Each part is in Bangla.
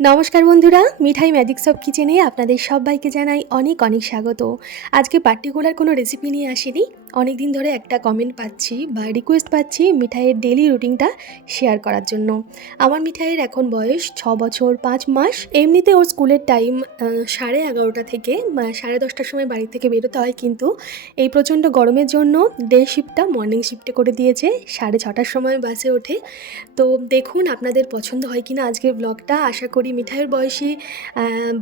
নমস্কার বন্ধুরা, মিঠাই ম্যাজিক সব কিচেনে আপনাদের সবাইকে জানাই অনেক অনেক স্বাগত। আজকে পার্টিকুলার কোনো রেসিপি নিয়ে আসিনি অনেক দিন ধরে একটা কমেন্ট পাচ্ছি বা রিকোয়েস্ট পাচ্ছি মিঠাইয়ের ডেলি রুটিনটা শেয়ার করার জন্য। আমার মিঠাইয়ের এখন বয়স ছ বছর পাঁচ মাস। এমনিতে ওর স্কুলের টাইম সাড়ে এগারোটা থেকে সাড়ে দশটার সময় বাড়ি থেকে বেরোতে হয় কিন্তু এই প্রচণ্ড গরমের জন্য ডে শিফটটা মর্নিং শিফটে করে দিয়েছে, সাড়ে ছটার সময় বাসে ওঠে। তো দেখুন আপনাদের পছন্দ হয় কিনা আজকের ব্লগটা আশা করি মিঠাইয়ের বয়সী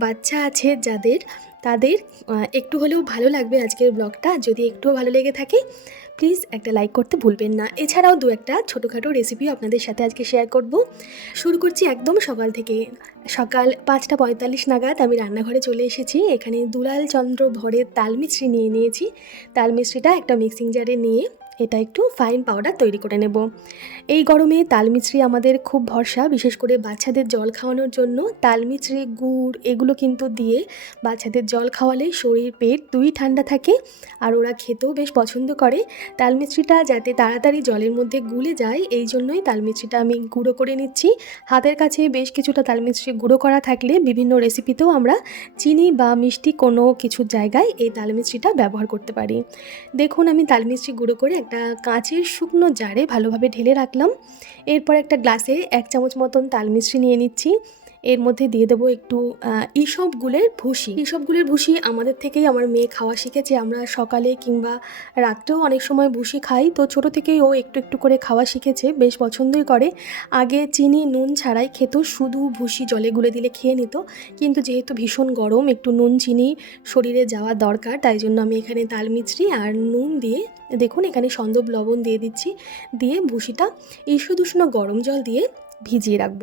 বাচ্চা আছে যাদের। তাদের একটু হলেও ভালো লাগবে আজকের ব্লগটা। যদি একটুও ভালো লেগে থাকে প্লিজ একটা লাইক করতে ভুলবেন না। এছাড়াও দু একটা ছোটোখাটো রেসিপি আপনাদের সাথে আজকে শেয়ার করব। শুরু করছি একদম সকাল থেকে। সকাল পাঁচটা পঁয়তাল্লিশ নাগাদ আমি রান্নাঘরে চলে এসেছি। এখানে দুলাল চন্দ্র ভরের তালমিশ্রি নিয়ে নিয়েছি। তালমিশ্রিটা একটা মিক্সিং জারে নিয়ে এটা একটু ফাইন পাউডার তৈরি করে নেব। এই গরমে তালমিছরি আমাদের খুব ভরসা, বিশেষ করে বাচ্চাদের জল খাওয়ানোর জন্য। তালমিছরি, গুড় এগুলো কিন্তু দিয়ে বাচ্চাদের জল খাওয়ালে শরীর, পেট দুই ঠান্ডা থাকে আর ওরা খেতেও বেশ পছন্দ করে। তালমিছরিটা যাতে তাড়াতাড়ি জলের মধ্যে গুলে যায়, এই জন্যই তালমিছরিটা আমি গুঁড়ো করে নিচ্ছি। হাতের কাছে বেশ কিছুটা তালমিছরি গুঁড়ো করা থাকলে বিভিন্ন রেসিপিতেও আমরা চিনি বা মিষ্টি কোনো কিছুর জায়গায় এই তালমিছরিটা ব্যবহার করতে পারি। দেখুন, আমি তালমিছরি গুঁড়ো করে একটা কাঁচের শুকনো জারে ভালোভাবে ঢেলে রাখলাম। এরপর একটা গ্লাসে এক চামচ মতন তাল মিশ্রি নিয়ে নিচ্ছি। এর মধ্যে দিয়ে দেবো একটু আহ, ইসবগুলের ভুসি। ইসবগুলের ভুসি আমাদের থেকেই আমার মেয়ে খাওয়া শিখেছে। আমরা সকালে কিংবা রাত্রেও অনেক সময় ভুসি খাই। তো ছোট থেকেই ও একটু একটু করে খাওয়া শিখেছে বেশ পছন্দই করে। আগে চিনি নুন ছাড়াই খেত শুধু ভুসি জলে গুলে দিলে খেয়ে নিত। কিন্তু যেহেতু ভীষণ গরম একটু নুন চিনি শরীরে যাওয়া দরকার তাই জন্য আমি এখানে তাল মিছরি আর নুন দিয়ে দেখুন এখানে সন্দব লবণ দিয়ে দিচ্ছি দিয়ে ভুসিটা ঈষদুষ্ণ গরম জল দিয়ে ভিজিয়ে রাখব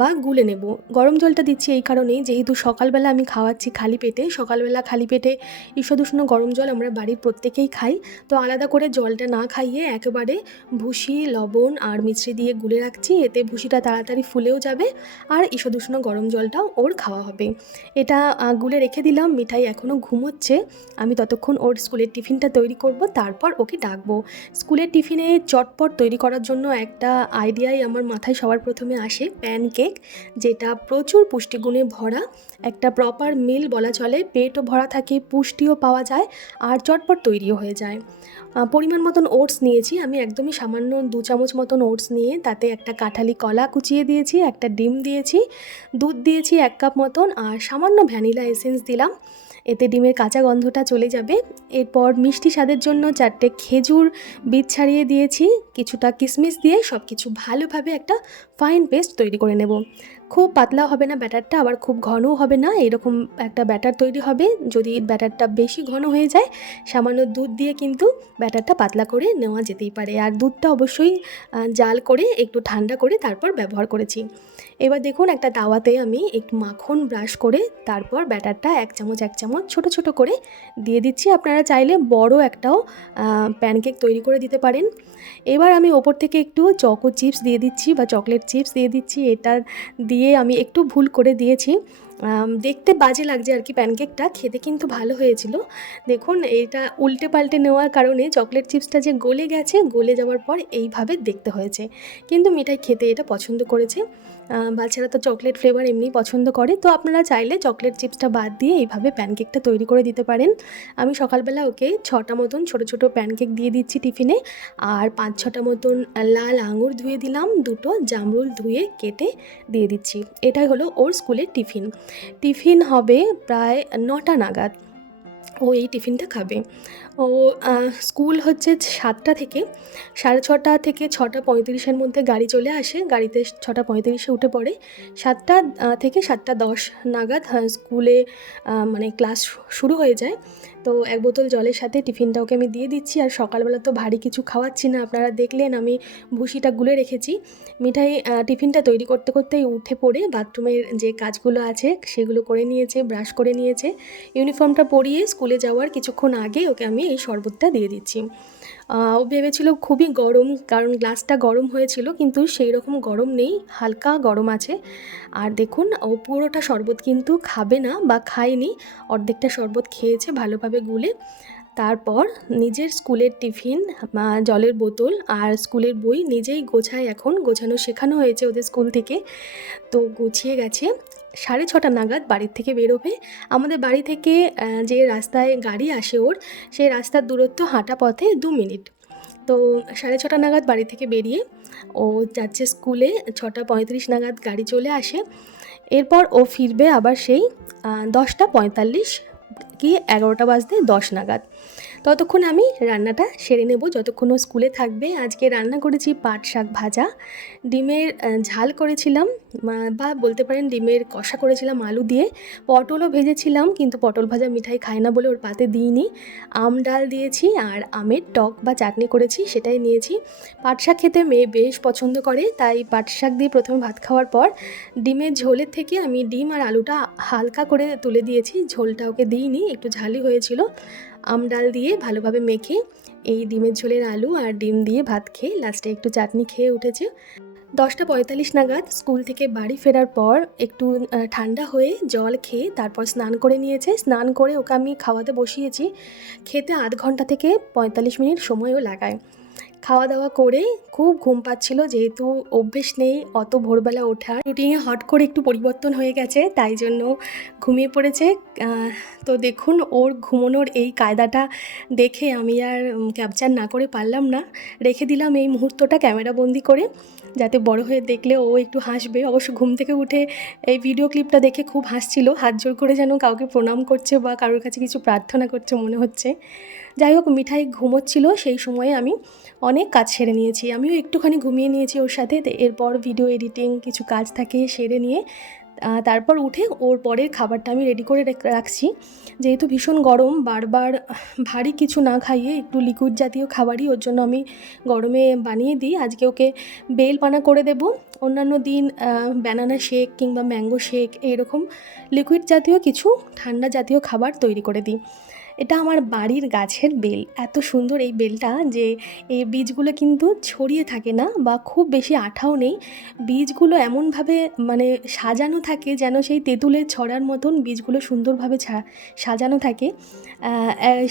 বা গুলে নেব। গরম জলটা দিচ্ছি এই কারণেই, যেহেতু সকালবেলা আমি খাওয়াচ্ছি খালি পেটে, সকালবেলা খালি পেটে ঈষদুষ্ণ গরম জল আমরা বাড়ির প্রত্যেকেই খাই। তো আলাদা করে জলটা না খাইয়ে একেবারে ভুসি লবণ আর মিশ্রি দিয়ে গুলে রাখছি, এতে ভুসিটা তাড়াতাড়ি ফুলেও যাবে আর ঈষদুষ্ণ গরম জলটাও ওর খাওয়া হবে। এটা গুলে রেখে দিলাম, মিঠাই এখনও ঘুমোচ্ছে। আমি ততক্ষণ ওর স্কুলের টিফিনটা তৈরি করব, তারপর ওকে ডাকবো। স্কুলের টিফিনে চটপট তৈরি করার জন্য একটা আইডিয়াই আমার মাথায় সবার প্রথমে আসে প্যানকেক, যেটা প্রচুর পুষ্টিগুণে ভরা, একটা প্রপার মিল বলা চলে। পেটও ভরা থাকে, পুষ্টিও পাওয়া যায়, আর চটপট তৈরিও হয়ে যায়। পরিমাণ মতন ওটস নিয়েছি। আমি একদমই সামান্য দু চামচ মতন ওটস নিয়ে তাতে একটা কাঁঠালি কলা কুচিয়ে দিয়েছি, একটা ডিম দিয়েছি, দুধ দিয়েছি এক কাপ মতন, আর সামান্য ভ্যানিলা এসেন্স দিলাম। এতে ডিমের কাঁচা গন্ধটা চলে যাবে। এরপর মিষ্টি স্বাদের জন্য চারটে খেজুর বীজ ছাড়িয়ে দিয়েছি। কিছুটা কিশমিশ দিয়ে সব কিছু ভালোভাবে একটা ফাইন পেস্ট তৈরি করে নেব। খুব পাতলা হবে না ব্যাটারটা, আবার খুব ঘনও হবে না, এরকম একটা ব্যাটার তৈরি হবে। যদি ব্যাটারটা বেশি ঘন হয়ে যায়, সামান্য দুধ দিয়ে কিন্তু ব্যাটারটা পাতলা করে নেওয়া যেতেই পারে। আর দুধটা অবশ্যই জাল করে, একটু ঠান্ডা করে তারপর ব্যবহার করেছি। এবার দেখুন একটা তাওয়াতে আমি একটু মাখন ব্রাশ করে, তারপর ব্যাটারটা এক চামচ এক চামচ ছোট ছোট করে দিয়ে দিচ্ছি। আপনারা চাইলে বড় একটাও প্যানকেক তৈরি করে দিতে পারেন। এবার আমি ওপর থেকে একটু চকো চিপস দিয়ে দিচ্ছি বা চকলেট চিপস দিয়ে দিচ্ছি। এটা দিয়ে আমি একটু ভুল করে দিয়েছি। দেখতে বাজে লাগছে আর কি প্যানকেকটা, খেতে কিন্তু ভালো হয়েছিল। দেখুন, এটা উল্টে পাল্টে নেওয়ার কারণে চকলেট চিপসটা যে গলে গেছে, গলে যাওয়ার পর এইভাবে দেখতে হয়েছে। কিন্তু মিঠাই খেতে এটা পছন্দ করেছে। বাচ্চারা তো চকলেট ফ্লেভার এমনি পছন্দ করে, তো আপনারা চাইলে চকলেট চিপসটা বাদ দিয়ে এইভাবে প্যানকেকটা তৈরি করে দিতে পারেন। আমি সকালবেলা ওকে ছটা মতন ছোট ছোট প্যানকেক দিয়ে দিচ্ছি টিফিনে, আর পাঁচ ছটা মতন লাল আঙুর ধুয়ে দিলাম, দুটো জামরুল ধুয়ে কেটে দিয়ে দিচ্ছি। এটাই হলো ওর স্কুলের টিফিন। টিফিন হবে প্রায় নটা নাগাদ। ও এই টিফিনটা খাবে। ও স্কুল হচ্ছে সাতটা থেকে, সাড়ে ছটা থেকে ছটা পঁয়ত্রিশের মধ্যে গাড়ি চলে আসে, গাড়িতে ছটা পঁয়ত্রিশে উঠে পড়ে। সাতটা থেকে সাতটা দশ নাগাদ স্কুলে মানে ক্লাস শুরু হয়ে যায়। তো এক বোতল জলের সাথে টিফিনটা ওকে আমি দিয়ে দিচ্ছি, আর সকালবেলা তো ভারী কিছু খাওয়াচ্ছি না, আপনারা দেখলেন আমি ভুসিটা গুলে রেখেছি। মিঠাই টিফিনটা তৈরি করতে করতেই উঠে পড়ে, বাথরুমের যে কাজগুলো আছে সেগুলো করে নিয়েছে, ব্রাশ করে নিয়েছে। ইউনিফর্মটা পরিয়ে স্কুলে যাওয়ার কিছুক্ষণ আগে ওকে আমি এই শরবতটা দিয়ে দিচ্ছি। ও ভেবেছিল খুবই গরম, কারণ গ্লাসটা গরম হয়েছিল, কিন্তু সেই রকম গরম নেই, হালকা গরম আছে। আর দেখুন, ও পুরোটা শরবত কিন্তু খাবে না বা খায়নি, অর্ধেকটা শরবত খেয়েছে ভালোভাবে গুলে। তারপর নিজের স্কুলের টিফিন জলের বোতল আর স্কুলের বই নিজেই গোছায় এখন, গোছানো শেখানো হয়েছে ওদের স্কুল থেকে। তো গুছিয়ে গেছে। সাড়ে ছটা নাগাদ বাড়ির থেকে বেরোবে। আমাদের বাড়ি থেকে যে রাস্তায় গাড়ি আসে ওর, সেই রাস্তার দূরত্ব হাঁটা পথে দু মিনিট। তো সাড়ে ছটা নাগাদ বাড়ি থেকে বেরিয়ে ও যাচ্ছে স্কুলে, ছটা পঁয়ত্রিশ নাগাদ গাড়ি চলে আসে। এরপর ও ফিরবে আবার সেই দশটা পঁয়তাল্লিশ কি এগারোটা বাজতে দশ নাগাদ। ততক্ষণ আমি রান্নাটা সেরে নেব। যতক্ষণ ও স্কুলে থাকবে, আজকে রান্না করেছি পাট শাক ভাজা। ডিমের ঝাল করেছিলাম বা বলতে পারেন ডিমের কষা করেছিলাম আলু দিয়ে। পটলও ভেজেছিলাম, কিন্তু পটল ভাজা মিঠাই খায় না বলে ওর পাতে দিইনি। আম ডাল দিয়েছি আর আমের টক বা চাটনি করেছি, সেটাই নিয়েছি। পাট শাক খেতে মেয়ে বেশ পছন্দ করে, তাই পাট শাক দিয়ে প্রথমে ভাত খাওয়ার পর ডিমের ঝোলের থেকে আমি ডিম আর আলুটা হালকা করে তুলে দিয়েছি। ঝোলটা ওকে দিইনি, একটু ঝালই হয়েছিল। আম ডাল দিয়ে ভালোভাবে মেখে এই ডিমের ঝোলের আলু আর ডিম দিয়ে ভাত খেয়ে লাস্টে একটু চাটনি খেয়ে উঠেছে। দশটা পঁয়তাল্লিশ নাগাদ স্কুল থেকে বাড়ি ফেরার পর একটু ঠান্ডা হয়ে জল খেয়ে তারপর স্নান করে নিয়েছে। স্নান করে ওকে আমি খাওয়াতে বসিয়েছি। খেতে আধ ঘণ্টা থেকে পঁয়তাল্লিশ মিনিট সময়ও লাগায়। খাওয়া দাওয়া করে খুব ঘুম পাচ্ছিল, যেহেতু অভ্যেস নেই অত ভোরবেলা ওঠার। রুটিনে হট করে একটু পরিবর্তন হয়ে গেছে, তাই জন্য ঘুমিয়ে পড়েছে। তো দেখুন, ওর ঘুমোনোর এই কায়দাটা দেখে আমি আর ক্যাপচার না করে পারলাম না। রেখে দিলাম এই মুহূর্তটা ক্যামেরা বন্দি করে, যাতে বড় হয়ে দেখলে ও একটু হাসবে। অবশ্য ঘুম থেকে উঠে এই ভিডিও ক্লিপটা দেখে খুব হাসছিল, হাত জোর করে যেন কাউকে প্রণাম করছে বা কারোর কাছে কিছু প্রার্থনা করছে মনে হচ্ছে। যাই হোক, মিঠাই ঘুমোচ্ছিল, সেই সময়ে আমি অনেক কাজ সেরে নিয়েছি। আমিও একটুখানি ঘুমিয়ে নিয়েছি ওর সাথে। এরপর ভিডিও এডিটিং কিছু কাজ থাকে সেরে নিয়ে তারপর উঠে ওর পরের খাবারটা আমি রেডি করে রাখছি। যেহেতু ভীষণ গরম, বারবার ভারী কিছু না খাইয়ে একটু লিকুইড জাতীয় খাবারই ওর জন্য আমি গরমে বানিয়ে দিই। আজকে ওকে বেল পানা করে দেব। অন্যান্য দিন ব্যানানা শেক কিংবা ম্যাঙ্গো শেক এইরকম লিকুইড জাতীয় কিছু ঠান্ডা জাতীয় খাবার তৈরি করে দিই। এটা আমার বাড়ির গাছের বেল। এত সুন্দর এই বেলটা যে এই বীজগুলো কিন্তু ছড়িয়ে থাকে না বা খুব বেশি আঠাও নেই। বীজগুলো এমনভাবে মানে সাজানো থাকে যেন সেই তেঁতুলের ছড়ার মতন বীজগুলো সুন্দরভাবে সাজানো থাকে।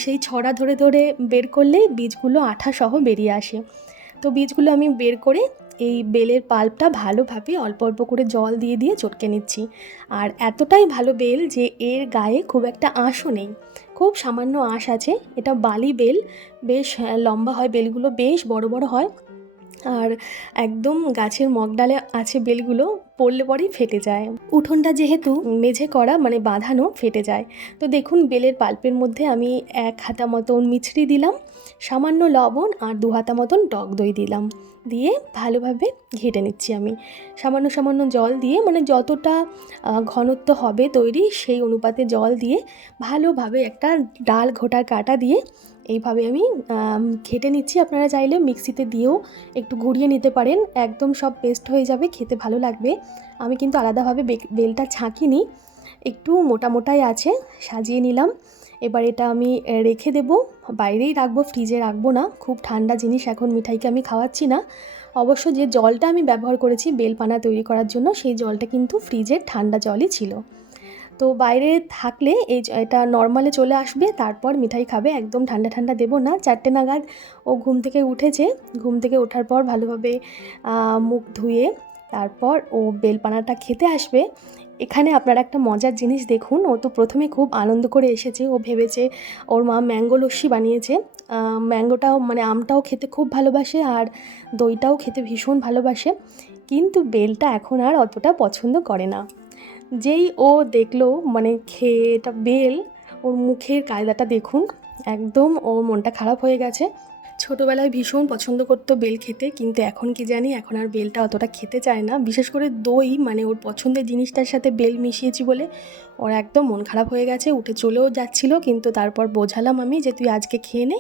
সেই ছড়া ধরে ধরে বের করলেই বীজগুলো আঠা সহ বেরিয়ে আসে। তো বীজগুলো আমি বের করে এই বেলের পাল্পটা ভালোভাবে অল্প অল্প করে জল দিয়ে দিয়ে চটকে নিচ্ছি। আর এতটাই ভালো বেল যে এর গায়ে খুব একটা আঁশও নেই। খুব সামান্য আঁশ আছে। এটা বালি বেল। বেশ লম্বা হয়। বেলগুলো বেশ বড় বড় হয়। আর একদম গাছের মগডালে আছে বেলগুলো, পড়লে পরেই ফেটে যায়। উঠোনটা যেহেতু মেঝে করা মানে বাঁধানো, ফেটে যায়। তো দেখুন, বেলের পাল্পের মধ্যে আমি এক হাতা মতন মিছড়ি দিলাম, সামান্য লবণ আর দু হাতা মতন টক দই দিলাম। দিয়ে ভালোভাবে ঘেটে নিচ্ছি আমি। সামান্য সামান্য জল দিয়ে মানে যতটা ঘনত্ব হবে তৈরি, সেই অনুপাতে জল দিয়ে ভালোভাবে একটা ডাল ঘোটার কাটা দিয়ে এইভাবে আমি ঘেটে নিচ্ছি। আপনারা চাইলে মিক্সিতে দিয়েও একটু ঘুরিয়ে নিতে পারেন। একদম সব পেস্ট হয়ে যাবে, খেতে ভালো লাগবে। আমি কিন্তু আলাদাভাবে বেলটা ছাঁকিনি। একটু মোটা মোটাই আছে, সাজিয়ে নিলাম। এবার এটা আমি রেখে দেব। বাইরেই রাখব, ফ্রিজে রাখব না। খুব ঠান্ডা জিনিস এখন মিঠাইকে আমি খাওয়াচ্ছি না। অবশ্য যে জলটা আমি ব্যবহার করেছি বেলপানা তৈরি করার জন্য, সেই জলটা কিন্তু ফ্রিজের ঠান্ডা জলই ছিল। তো বাইরে থাকলে এই এটা নর্মালে চলে আসবে, তারপর মিঠাই খাবে, একদম ঠান্ডা ঠান্ডা দেবো না। চারটে নাগাদ ও ঘুম থেকে উঠেছে। ঘুম থেকে ওঠার পর ভালোভাবে মুখ ধুয়ে তারপর ও বেলপানাটা খেতে আসবে। এখানে আপনারা একটা মজার জিনিস দেখুন, ও তো প্রথমে খুব আনন্দ করে এসেছে। ও ভেবেছে ওর মা ম্যাঙ্গো লস্যি বানিয়েছে। ম্যাঙ্গোটাও মানে আমটাও খেতে খুব ভালোবাসে আর দইটাও খেতে ভীষণ ভালোবাসে। কিন্তু বেলটা এখন আর অতটা পছন্দ করে না। যেই ও দেখল মানে খেয়ে এটা বেল, ওর মুখের কায়দাটা দেখুন, একদম ওর মনটা খারাপ হয়ে গেছে। ছোটোবেলায় ভীষণ পছন্দ করতো বেল খেতে, কিন্তু এখন কি জানি, এখন আর বেলটা অতটা খেতে চায় না। বিশেষ করে দই মানে ওর পছন্দের জিনিসটার সাথে বেল মিশিয়েছি বলে ওর একদম মন খারাপ হয়ে গেছে, উঠে চলেও যাচ্ছিল, কিন্তু তারপর বোঝালাম আমি যে তুই আজকে খেয়ে নে।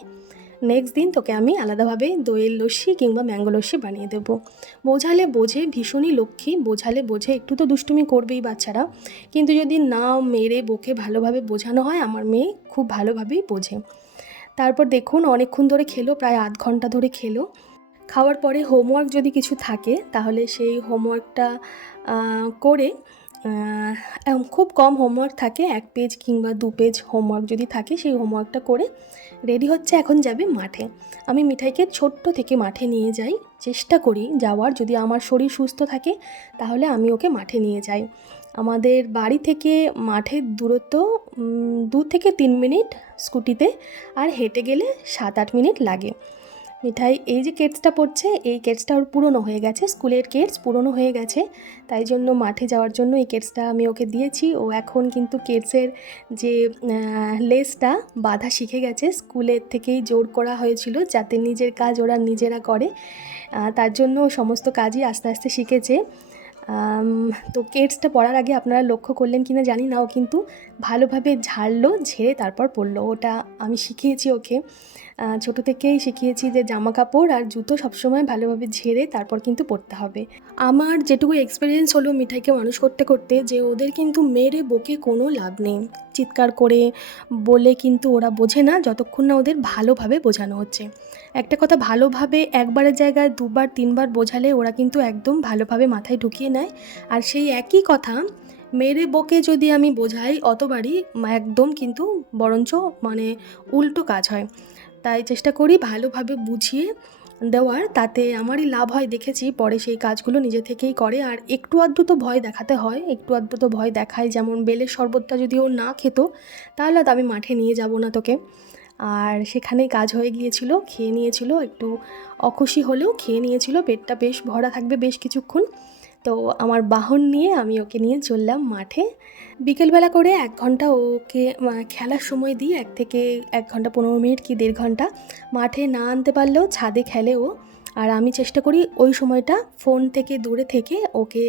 নেক্সট দিন তোকে আমি আলাদাভাবে দইয়ের লস্যি কিংবা ম্যাঙ্গো লস্যি বানিয়ে দেবো। বোঝালে বোঝে, ভীষণই লক্ষ্মী, বোঝালে বোঝে, একটু তো দুষ্টুমি করবেই বাচ্চারা। কিন্তু যদি না মেরে বকে ভালোভাবে বোঝানো হয়, আমার মেয়ে খুব ভালোভাবেই বোঝে। তারপর দেখুন, অনেকক্ষণ ধরে খেলো, প্রায় আধ ঘণ্টা ধরে খেলো। খাওয়ার পরে হোমওয়ার্ক যদি কিছু থাকে, তাহলে সেই হোমওয়ার্কটা করে খুব কম হোমওয়ার্ক থাকে, এক পেজ কিংবা দু পেজ হোমওয়ার্ক যদি থাকে, সেই হোমওয়ার্কটা করে রেডি হচ্ছে, এখন যাবে মাঠে। আমি মিঠাইকে ছোট্ট থেকে মাঠে নিয়ে যাই, চেষ্টা করি যাওয়ার। যদি আমার শরীর সুস্থ থাকে, তাহলে আমি ওকে মাঠে নিয়ে যাই। আমাদের বাড়ি থেকে মাঠের দূরত্ব দু থেকে তিন মিনিট স্কুটিতে, আর হেঁটে গেলে সাত আট মিনিট লাগে। মিঠাই, এই যে কেটসটা পড়ছে, এই কেটসটা ওর পুরনো হয়ে গেছে, স্কুলের কেটস পুরনো হয়ে গেছে। তাই জন্য মাঠে যাওয়ার জন্য এই কেটসটা আমি ওকে দিয়েছি। ও এখন কিন্তু কেটসের যে লেসটা বাঁধা শিখে গেছে। স্কুলের থেকেই জোর করা হয়েছিল যাতে নিজের কাজ ওরা নিজেরা করে। তার জন্য সমস্ত কাজই আস্তে আস্তে শিখেছে। তো কেটসটা পড়ার আগে আপনারা লক্ষ্য করলেন কিনা জানি না, ও কিন্তু ভালোভাবে ঝাড়লো, ঝেড়ে তারপর পড়ল। ওটা আমি শিখিয়েছি ওকে। ছোটো থেকেই শিখিয়েছি যে জামা কাপড় আর জুতো সবসময় ভালোভাবে ঝেড়ে তারপর কিন্তু পরতে হবে। আমার যেটুকু এক্সপিরিয়েন্স হলো মিঠাইকে মানুষ করতে করতে যে ওদের কিন্তু মেরে বকে কোনো লাভ নেই। চিৎকার করে বলে কিন্তু ওরা বোঝে না যতক্ষণ না ওদের ভালোভাবে বোঝানো হচ্ছে। একটা কথা ভালোভাবে একবারের জায়গায় দুবার, তিনবার বোঝালে ওরা কিন্তু একদম ভালোভাবে মাথায় ঢুকিয়ে নেয়। আর সেই একই কথা, মেরে বকে যদি আমি বোঝাই অতবারই একদম কিন্তু বরঞ্চ মানে উল্টো কাজ হয়। তাই চেষ্টা করি ভালোভাবে বুঝিয়ে দেওয়ার। তাতে আমারই লাভ হয়, দেখেছি। পরে সেই কাজগুলো নিজে থেকেই করে। আর একটু আধটু তো ভয় দেখাতে হয়। একটু আধটু তো ভয় দেখায়, যেমন বেলের শরবতটা যদি ও না খেত, তাহলে তো আমি মাঠে নিয়ে যাব না তোকে। আর সেখানে কাজ হয়ে গিয়েছিল, খেয়ে নিয়েছিল। একটু অখুশি হলেও খেয়ে নিয়েছিল। পেটটা বেশ ভরা থাকবে বেশ কিছুক্ষণ। তো আমার বাহন নিয়ে আমি ওকে নিয়ে চললাম মাঠে। বিকেলবেলা করে এক ঘণ্টা ওকে খেলার সময় দিই এক থেকে এক ঘণ্টা পনেরো মিনিট কি দেড় ঘণ্টা মাঠে না আনতে পারলেও ছাদে খেলেও ও। আর আমি চেষ্টা করি ওই সময়টা ফোন থেকে দূরে থেকে ওকে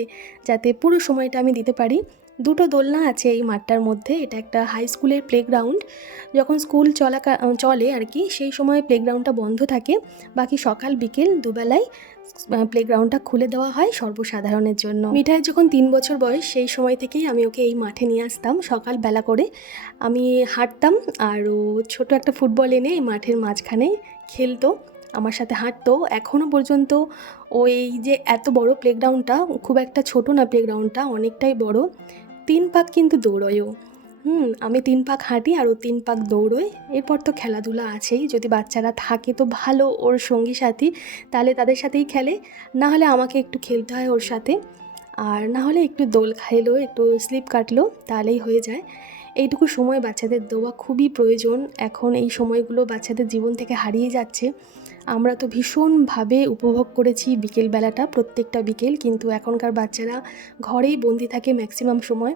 যাতে পুরো সময়টা আমি দিতে পারি। দুটো দোলনা আছে এই মাঠটার মধ্যে। এটা একটা হাই স্কুলের প্লেগ্রাউন্ড যখন স্কুল চলা চলে আর কি, সেই সময় প্লেগ্রাউন্ডটা বন্ধ থাকে। বাকি সকাল, বিকেল, দুবেলায় প্লেগ্রাউন্ডটা খুলে দেওয়া হয় সর্বসাধারণের জন্য। মিঠাইয়ের যখন তিন বছর বয়স, সেই সময় থেকেই আমি ওকে এই মাঠে নিয়ে আসতাম সকালবেলা করে। আমি হাঁটতাম আর ও ছোটো একটা ফুটবল এনে এই মাঠের মাঝখানে খেলতো, আমার সাথে হাঁটতো। এখনও পর্যন্ত ওই যে এত বড় প্লেগ্রাউন্ডটা খুব একটা ছোট না প্লেগ্রাউন্ডটা অনেকটাই বড়। তিন পাক কিন্তু দৌড়য়ও হুম, আমি তিন পাক হাঁটি আর ও তিন পাক দৌড়োয়। এরপর তো খেলাধুলা আছেই। যদি বাচ্চারা থাকে তো ভালো ওর সঙ্গী সাথী, তাহলে তাদের সাথেই খেলে। না হলে আমাকে একটু খেলতে হয় ওর সাথে। আর না হলে একটু দোল খাইলো, একটু স্লিপ কাটলো, তাহলেই হয়ে যায়। এইটুকু সময় বাচ্চাদের দেওয়া খুবই প্রয়োজন। এখন এই সময়গুলো বাচ্চাদের জীবন থেকে হারিয়ে যাচ্ছে। আমরা তো ভীষণভাবে উপভোগ করেছি বিকেলবেলাটা, প্রত্যেকটা বিকেল। কিন্তু এখনকার বাচ্চারা ঘরেই বন্দি থাকে ম্যাক্সিমাম সময়।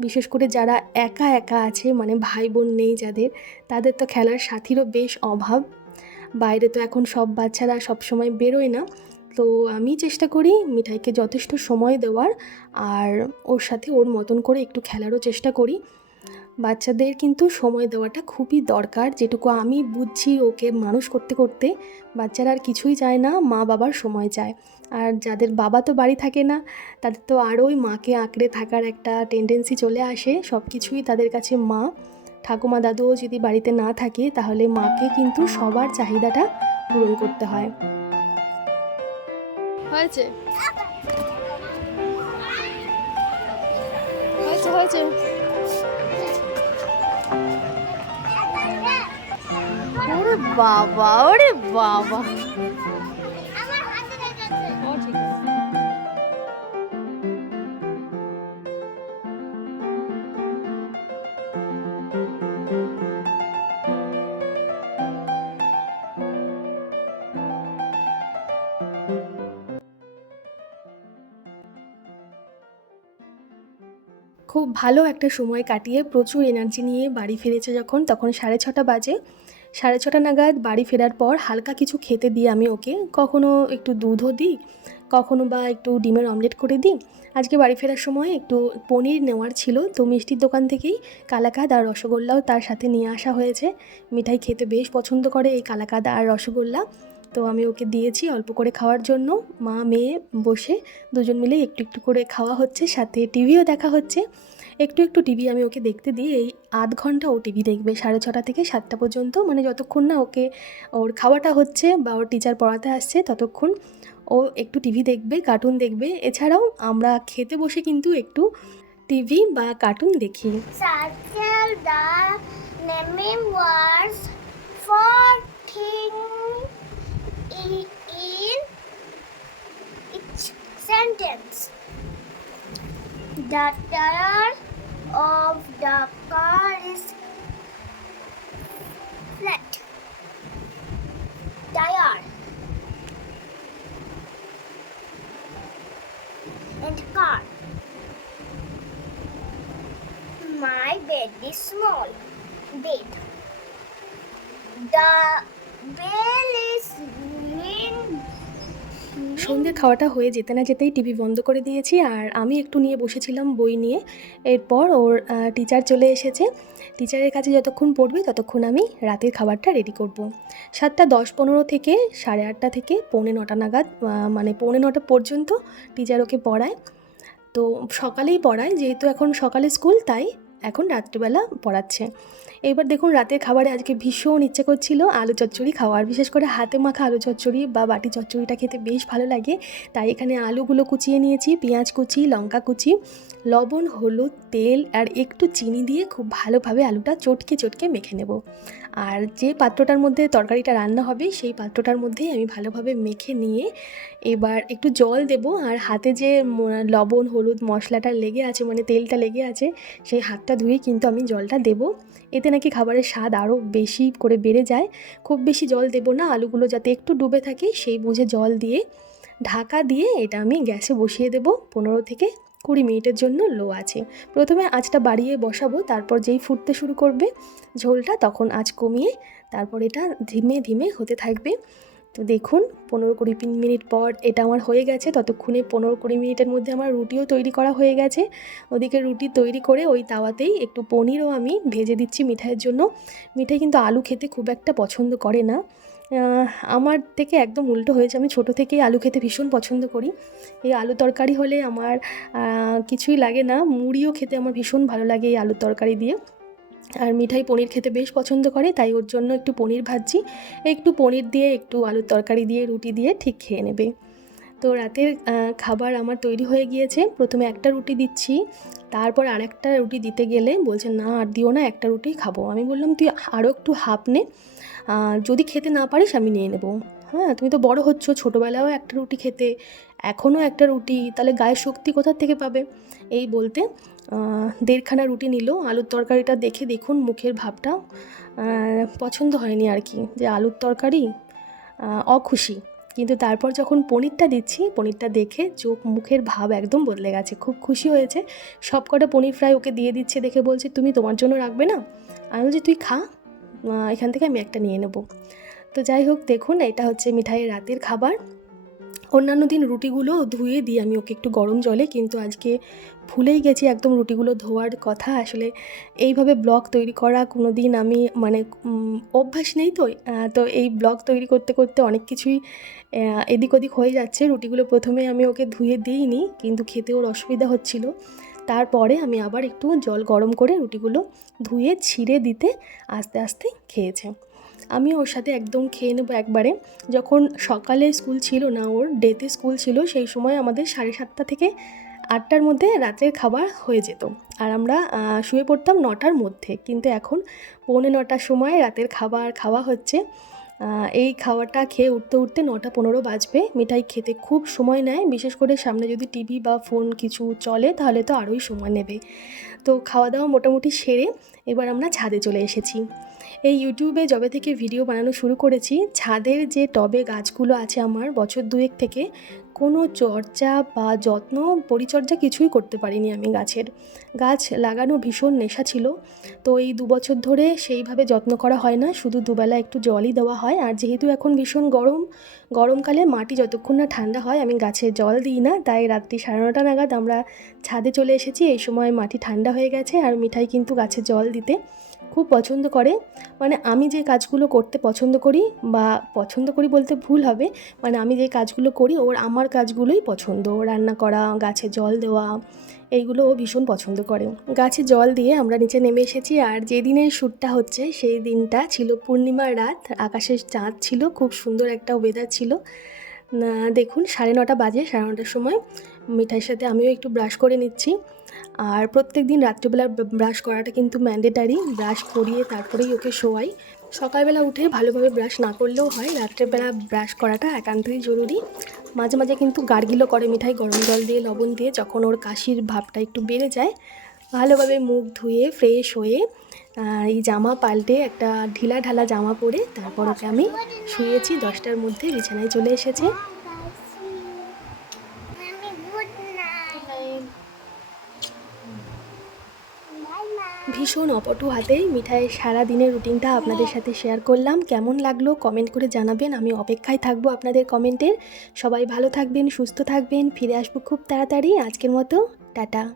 বিশেষ করে যারা একা একা আছে মানে ভাই বোন নেই যাদের, তাদের তো খেলার সাথীরও বেশ অভাব। বাইরে তো এখন সব বাচ্চারা সব সময় বেরোয় না। তো আমি চেষ্টা করি মিঠাইকে যথেষ্ট সময় দেওয়ার, আর ওর সাথে ওর মতন করে একটু খেলারও চেষ্টা করি। বাচ্চাদের কিন্তু সময় দেওয়াটা খুবই দরকার। যেটুকু আমি বুঝছি ওকে মানুষ করতে করতে, বাচ্চারা আর কিছুই চায় না মা বাবার সময় চায়। আর যাদের বাবা তো বাড়ি থাকে না, তাদের তো আরোই মাকে আঁকড়ে থাকার একটা টেন্ডেন্সি চলে আসে। সব কিছুই তাদের কাছে মা। ঠাকুমা দাদুও যদি বাড়িতে না থাকে, তাহলে মাকে কিন্তু সবার চাহিদাটা পূরণ করতে হয়। হয়েছে? হয়েছে হয়েছে। ওরে বাবা ওরে বাবা। খুব ভালো একটা সময় কাটিয়ে প্রচুর এনার্জি নিয়ে বাড়ি ফিরেছে যখন, তখন সাড়ে ছটা বাজে। সাড়ে ছটা নাগাদ বাড়ি ফেরার পর হালকা কিছু খেতে দিই আমি ওকে কখনো একটু দুধও দিই, কখনো বা একটু ডিমের অমলেট করে দিই। আজকে বাড়ি ফেরার সময় একটু পনির নেওয়ার ছিল, তো মিষ্টির দোকান থেকেই কালাকাদ আর রসগোল্লাও তার সাথে নিয়ে আসা হয়েছে। মিঠাই খেতে বেশ পছন্দ করে এই কালাকাদ আর রসগোল্লা। তো আমি ওকে দিয়েছি অল্প করে খাওয়ার জন্য। মা, মেয়ে বসে দুজন মিলে একটু একটু করে খাওয়া হচ্ছে, সাথে টিভিও দেখা হচ্ছে। একটু একটু টিভি আমি ওকে দেখতে দিই, এই আধ ঘণ্টা ও টিভি দেখবে, সাড়ে ছটা থেকে সাতটা পর্যন্ত। মানে যতক্ষণ না ওকে ওর খাওয়াটা হচ্ছে বা ওর টিচার পড়াতে আসছে, ততক্ষণ ও একটু টিভি দেখবে কার্টুন দেখবে। এছাড়াও আমরা খেতে বসে কিন্তু একটু টিভি বা কার্টুন দেখি। Circle The color of the car is flat. Tire and car. My bed is small. Bed. The সন্ধ্যের খাওয়াটা হয়ে যেতে না যেতেই টিভি বন্ধ করে দিয়েছি আর আমি একটু নিয়ে বসেছিলাম বই নিয়ে। এরপর ওর টিচার চলে এসেছে। টিচারের কাছে যতক্ষণ পড়বে ততক্ষণ আমি রাতের খাবারটা রেডি করব। সাতটা দশ পনেরো থেকে সাড়ে আটটা থেকে পৌনে নটা নাগাদ মানে পৌনে নটা পর্যন্ত টিচার ওকে পড়ায়। তো সকালেই পড়ায়, যেহেতু এখন সকালে স্কুল তাই এখন রাত্রিবেলা পড়াচ্ছে। এবার দেখুন রাতের খাবারে আজকে ভীষণ ইচ্ছে করছিল আলু চচ্চড়ি খাওয়ার বিশেষ করে হাতে মাখা আলু চচ্চড়ি বা বাটি চচ্চড়িটা খেতে বেশ ভালো লাগে। তাই এখানে আলুগুলো কুচিয়ে নিয়েছি, পেঁয়াজ কুচি, লঙ্কা কুচি, লবণ, হলুদ, তেল আর একটু চিনি দিয়ে খুব ভালোভাবে আলুটা চটকে চটকে মেখে নেব। আর যে পাত্রটার মধ্যে তরকারিটা রান্না হবে, সেই পাত্রটার মধ্যেই আমি ভালোভাবে মেখে নিয়ে এবার একটু জল দেব। আর হাতে যে লবণ, হলুদ, মশলাটা লেগে আছে মানে তেলটা লেগে আছে, সেই হাতটা ধুয়ে কিন্তু আমি জলটা দেব। এতে নাকি খাবারের স্বাদ আরও বেশি করে বেড়ে যায়। খুব বেশি জল দেব না, আলুগুলো যাতে একটু ডুবে থাকে, সেই বুঝে জল দিয়ে ঢাকা দিয়ে এটা আমি গ্যাসে বসিয়ে দেব। পনেরো থেকে কুড়ি মিনিটের জন্য লো আছে। প্রথমে আঁচটা বাড়িয়ে বসাবো, তারপর যেই ফুটতে শুরু করবে ঝোলটা তখন আঁচ কমিয়ে তারপর এটা ধীমে ধীমে হতে থাকবে। তো দেখুন, পনেরো কুড়ি মিনিট পর এটা আমার হয়ে গেছে। ততক্ষণে পনেরো কুড়ি মিনিটের মধ্যে আমার রুটিও তৈরি করা হয়ে গেছে। ওদিকে রুটি তৈরি করে ওই তাওয়াতেই একটু পনিরও আমি ভেজে দিচ্ছি মিঠাইয়ের জন্য। মিঠাই কিন্তু আলু খেতে খুব একটা পছন্দ করে না। আমার থেকে একদম উল্টো হয়েছে। আমি ছোট থেকেই আলু খেতে ভীষণ পছন্দ করি। এই আলু তরকারি হলে আমার কিছুই লাগে না। মুড়িও খেতে আমার ভীষণ ভালো লাগে এই আলু তরকারি দিয়ে। আর মিঠাই পনির খেতে বেশ পছন্দ করে, তাই ওর জন্য একটু পনির ভাজছি। একটু পনির দিয়ে, একটু আলুর তরকারি দিয়ে, রুটি দিয়ে ঠিক খেয়ে নেবে। তো রাতের খাবার আমার তৈরি হয়ে গিয়েছে। প্রথমে একটা রুটি দিচ্ছি, তারপর আর একটা রুটি দিতে গেলে বলছে, না, আর দিও না, একটা রুটি খাব। আমি বললাম, তুই আরও একটু হাফ নে যদি খেতে না পারিস আমি নিয়ে নেব। হ্যাঁ তুমি তো বড় হচ্ছ ছোটোবেলাও একটা রুটি খেতে, এখনও একটা রুটি, তাহলে গায়ের শক্তি কোথা থেকে পাবে? এই বলতে দেড়খানা রুটি নিল, আলুর তরকারিটা দেখে দেখুন মুখের ভাবটা পছন্দ হয়নি আর কি, যে আলুর তরকারি অখুশি। কিন্তু তারপর যখন পনিরটা দিচ্ছি, পনিরটা দেখে চোখ মুখের ভাব একদম বদলে গেছে, খুব খুশি হয়েছে। সব কটা পনির ফ্রাই ওকে দিয়ে দিচ্ছে, দেখে বলছে, তুমি তোমার জন্য রাখবে না? আমি বলছি, তুই খা এখান থেকে আমি একটা নিয়ে নেব। তো যাই হোক, দেখুন, এটা হচ্ছে মিঠাইয়ের রাতের খাবার। অন্যান্য দিন রুটিগুলো ধুয়ে দিই। আমি ওকে একটু গরম জলে, কিন্তু আজকে ভুলেই গেছি একদম রুটিগুলো ধোয়ার কথা। আসলে এইভাবে ব্লগ তৈরি করা কোনো দিন আমি মানে অভ্যাস নেই তো। তো এই ব্লগ তৈরি করতে করতে অনেক কিছুই এদিক ওদিক হয়ে যাচ্ছে। রুটিগুলো প্রথমে আমি ওকে ধুয়ে দিইনি, কিন্তু খেতে ওর অসুবিধা হচ্ছিল। তারপরে আমি আবার একটু জল গরম করে রুটিগুলো ধুয়ে, ছিঁড়ে দিতে আস্তে আস্তে খেয়েছে। আমি ওর সাথে একদম খেয়ে নেব একবারে। যখন সকালে স্কুল ছিল না, ওর ডেতে স্কুল ছিল, সেই সময় আমাদের সাড়ে সাতটা থেকে আটটার মধ্যে রাতের খাবার হয়ে যেত। আর আমরা শুয়ে পড়তাম নটার মধ্যে। কিন্তু এখন পৌনে নটার সময় রাতের খাবার খাওয়া হচ্ছে। এই খাওয়াটা খেয়ে উঠতে উঠতে নটা পনেরো বাজবে। মিঠাই খেতে খুব সময় নেয়। বিশেষ করে সামনে যদি টিভি বা ফোন কিছু চলে, তাহলে তো আরোই সময় নেবে। তো খাওয়া দাওয়া মোটামুটি সেরে এবার আমরা ছাদে চলে এসেছি। এই ইউটিউবে জবে থেকে ভিডিও বানানো শুরু করেছি, ছাদের যে টবে গাছগুলো আছে আমার বছর দুয়েক থেকে কোনো চর্চা বা যত্ন পরিচর্যা কিছুই করতে পারিনি আমি গাছের। গাছ লাগানো ভীষণ নেশা ছিল। তো এই দু বছর ধরে সেইভাবে যত্ন করা হয় না, শুধু দুবেলা একটু জলই দেওয়া হয়। আর যেহেতু এখন ভীষণ গরম, গরমকালে মাটি যতক্ষণ না ঠান্ডা হয় আমি গাছে জল দিই না, তাই রাত্রি সাড়ে নটা নাগাদ আমরা ছাদে চলে এসেছি। এই সময় মাটি ঠান্ডা হয়ে গেছে আর মিঠাই কিন্তু গাছে জল দিতে খুব পছন্দ করে। মানে আমি যে কাজগুলো করতে পছন্দ করি বা পছন্দ করি বলতে ভুল হবে মানে আমি যে কাজগুলো করি ওর আমার কাজগুলোই পছন্দ। রান্না করা, গাছে জল দেওয়া, এইগুলো ও ভীষণ পছন্দ করে। গাছে জল দিয়ে আমরা নিচে নেমে এসেছি আর যে দিনের শ্যুটটা হচ্ছে সেই দিনটা ছিল পূর্ণিমার রাত। আকাশের চাঁদ ছিল, খুব সুন্দর একটা ওয়েদার ছিল। দেখুন সাড়ে নটা বাজে, সাড়ে নটার সময় মিঠাইয়ের সাথে আমিও একটু ব্রাশ করে নিচ্ছি। আর প্রত্যেক দিন রাত্রিবেলা ব্রাশ করাটা কিন্তু ম্যান্ডেটারি ব্রাশ করিয়ে তারপরেই ওকে শোয়াই। সকালবেলা উঠে ভালোভাবে ব্রাশ না করলেও হয়, রাত্রেবেলা ব্রাশ করাটা একান্তই জরুরি। মাঝে মাঝে কিন্তু গার্গিলও করে মিঠাই, গরম জল দিয়ে, লবণ দিয়ে, যখন ওর কাশির ভাবটা একটু বেড়ে যায়। ভালোভাবে মুখ ধুয়ে ফ্রেশ হয়ে এই জামা পাল্টে একটা ঢিলা ঢালা জামা পরে তারপর ওকে আমি শুয়েছি, দশটার মধ্যে বিছানায় চলে এসেছে। ভীষণ অপটু হাতে মিঠাইয়ের সারা দিনের রুটিনটা আপনাদের সাথে শেয়ার করলাম। কেমন লাগল কমেন্ট করে জানাবেন। আমি অপেক্ষায় থাকব আপনাদের কমেন্টের। সবাই ভালো থাকবেন, সুস্থ থাকবেন। ফিরে আসব খুব তাড়াতাড়ি। আজকের মতো, টাটা।